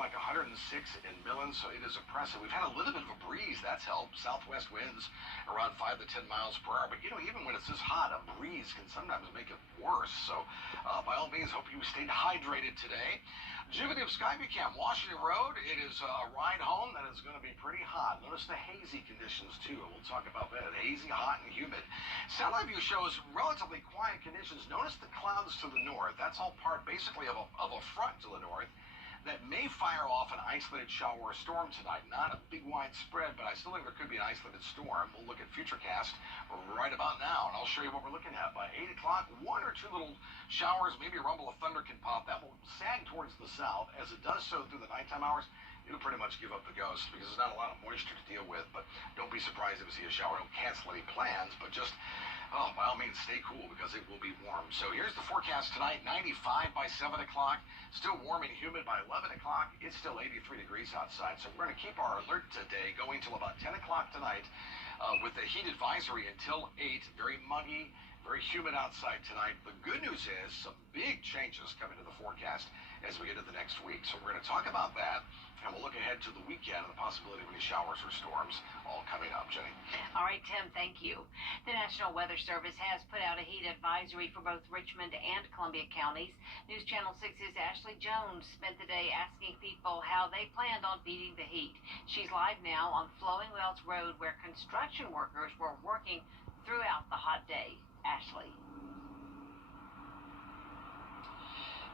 like 106 in Millen, so it is oppressive. We've had a little bit of a breeze. That's helped. Southwest winds around 5 to 10 miles per hour. But, even when it's this hot, a breeze can sometimes make it worse. So, by all means, hope you stayed hydrated today. Wjbf Skyview Washington Road. It is a ride home that is going to be pretty hot. Notice the hazy conditions, too. We'll talk about that. Hazy, hot, and humid. Satellite view shows relatively quiet conditions. Notice the clouds to the north. That's all part, basically, of a front to the north that may fire off an isolated shower or storm tonight. Not a big widespread, but I still think there could be an isolated storm. We'll look at Futurecast right about now, and I'll show you what we're looking at. By 8 o'clock, one or two little showers, maybe a rumble of thunder can pop. That will sag towards the south. As it does so through the nighttime hours, it'll pretty much give up the ghost because there's not a lot of moisture to deal with. But don't be surprised if you see a shower. Don't cancel any plans, but just by all means, stay cool because it will be warm. So here's the forecast tonight. 95 by 7 o'clock. Still warm and humid by 11 o'clock. It's still 83 degrees outside. So we're going to keep our alert today going till about 10 o'clock tonight with the heat advisory until 8. Very muggy, very humid outside tonight. The good news is some big changes coming to the forecast as we get into the next week. So we're going to talk about that. And we'll look ahead to the weekend and the possibility of any showers or storms all coming up. Jenny? All right, Tim, thank you. The National Weather Service has put out a heat advisory for both Richmond and Columbia counties. News Channel 6's Ashley Jones spent the day asking people how they planned on beating the heat. She's live now on Flowing Wells Road, where construction workers were working throughout the hot day. Ashley.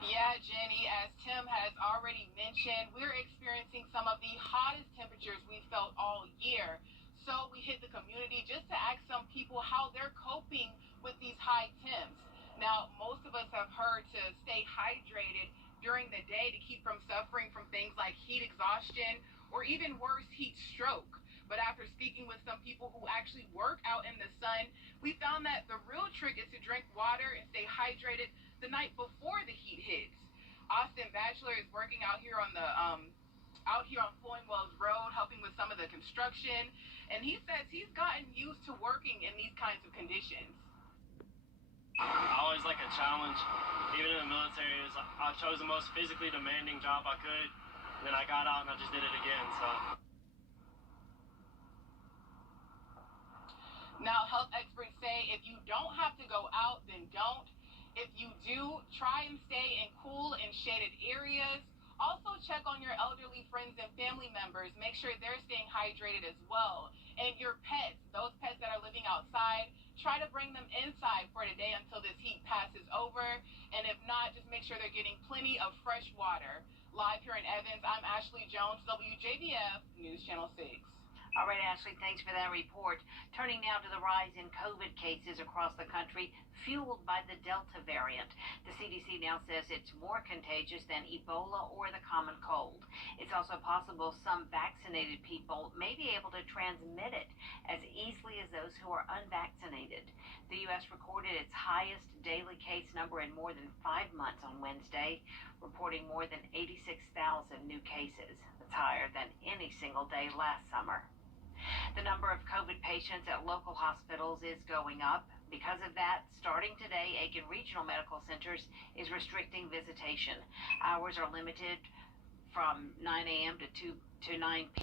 Yeah, Jenny, as Tim has already mentioned, we're experiencing some of the hottest temperatures we've felt all year. So we hit the community just to ask some people how they're coping with these high temps. Now, most of us have heard to stay hydrated during the day to keep from suffering from things like heat exhaustion or even worse, heat stroke. But after speaking with some people who actually work out in the sun, we found that the real trick is to drink water and stay hydrated the night before the heat hits. Austin Bachelor is working out here on Flowing Wells Road, helping with some of the construction, and he says he's gotten used to working in these kinds of conditions. I always like a challenge. Even in the military, I chose the most physically demanding job I could. And then I got out and I just did it again. So. Now, health experts say if you don't have to go out, then don't. If you do, try and stay in cool and shaded areas. Also, check on your elderly friends and family members. Make sure they're staying hydrated as well. And your pets, those pets that are living outside, try to bring them inside for today until this heat passes over. And if not, just make sure they're getting plenty of fresh water. Live here in Evans, I'm Ashley Jones, WJBF News Channel 6. All right, Ashley, thanks for that report. Turning now to the rise in COVID cases across the country, fueled by the Delta variant. The CDC now says it's more contagious than Ebola or the common cold. It's also possible some vaccinated people may be able to transmit it as easily as those who are unvaccinated. The U.S. recorded its highest daily case number in more than 5 months on Wednesday, reporting more than 86,000 new cases. That's higher than any single day last summer. The number of COVID patients at local hospitals is going up. Because of that, starting today, Aiken Regional Medical Centers is restricting visitation. Hours are limited from 9 a.m. to 9 p.m.